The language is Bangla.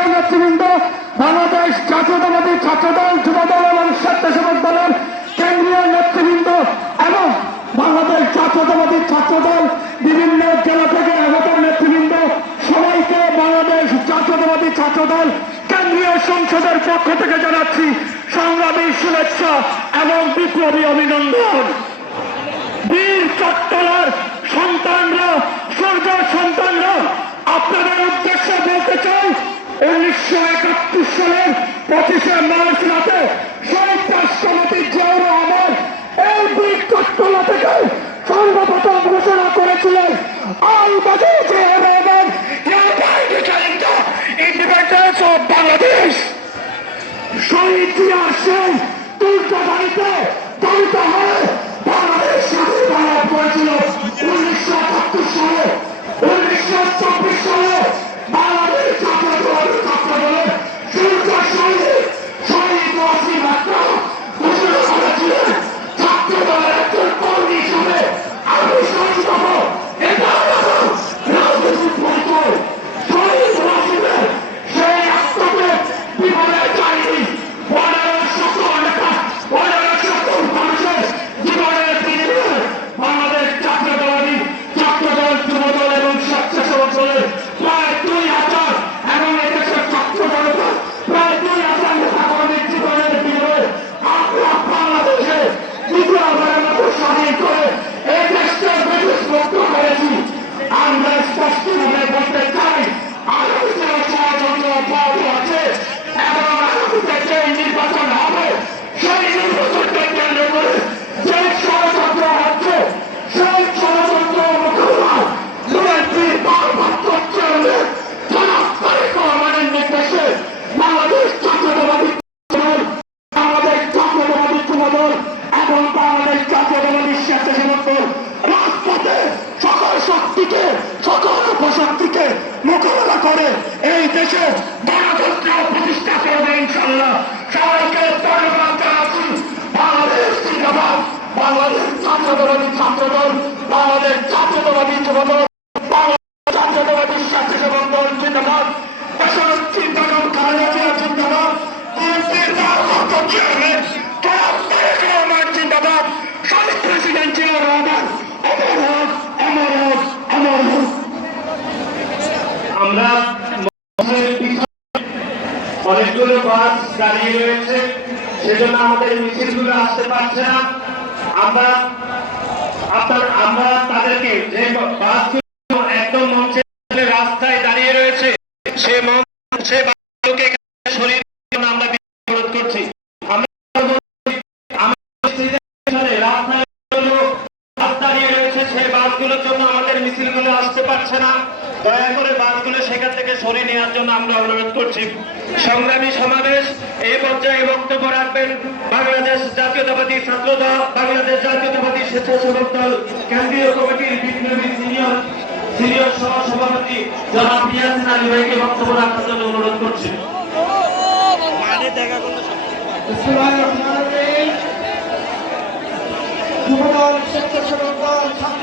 কেন্দ্রীয় নেতৃবৃন্দ বাংলাদেশ জাতীয়তাবাদী ছাত্রদল, যুবদল এবং স্বেচ্ছাসেবক দলের কেন্দ্রীয় নেতৃবৃন্দ এবং বাংলাদেশ জাতীয়তাবাদী ছাত্রদল বিভিন্ন জেলা থেকে আগত নেতৃবৃন্দ, সবাইকে বাংলাদেশ জাতীয়তাবাদী ছাত্রদল কেন্দ্রীয় সংসদের পক্ষ থেকে জানাচ্ছি সংগ্রামী শুভেচ্ছা এবং বিপ্লবী অভিনন্দন। বীর চট্টলার সন্তানরা সূর্য সন্তানরা, আপনাদের উদ্দেশ্যে বলতে চাই উনিশশো একাত্তর সালের পঁচিশে মার্চ রাতে শহীদ রাষ্ট্রপতি জিয়াউর রহমান এই বীর থেকে সর্বপ্রথম ঘোষণা করেছিলেন, আল বাদে জিয়াউর রহমান বাংলাদেশ শহীদ জিয়ার সেই তুলতে বাড়িতে করেছিল। উনিশশো একাত্তর সালে, উনিশশো চব্বিশ সালে এবং বাংলাদেশ জাতীয়তাবাদী স্বেচ্ছাসেবক দল রাজপথে সকল শক্তিকে, সকল উপশক্তিকে মোকাবেলা করে এই দেশে গণতন্ত্র প্রতিষ্ঠা করবে ইনশাল্লাহ সবাইকে দল দেশের অনেকগুলো বাস দাঁড়িয়ে রয়েছে, সেজন্য আমাদের মিছিলগুলো আসতে পারছে না। আমরা আপনার, আমরা তাদেরকে যে বাসগুলো একদম মঞ্চে রাস্তায় দাঁড়িয়ে রয়েছে, সে মঞ্চে বাসগুলোকে এখানে সরিয়ে দেওয়ার জন্য আমরা অনুরোধ করছি আমরা বলছি, আমাদের স্টেশনে রাস্তায় যেগুলো বাস দাঁড়িয়ে রয়েছে বাসগুলোর জন্য আমাদের মিছিলগুলো আসতে পারছে না। দয়া করে বাসগুলো সেখান থেকে সরিয়ে নেওয়ার জন্য আমরা অনুরোধ করছি। সংগ্রামী সমাবেশ এই পর্যায়ে বক্তব্য রাখবেন বাংলাদেশ জাতীয়তাবাদী ছাত্র দল বাংলাদেশ জাতীয়তাবাদী স্বেচ্ছাসেবক দল, কেন্দ্রীয় কমিটির বিপ্লবী সিনিয়র সিনিয়র সহ সভাপতি জনাব ইয়াসিন আলী ভাইকে বক্তব্য রাখার জন্য অনুরোধ করছি। যুবদল দল ছাত্র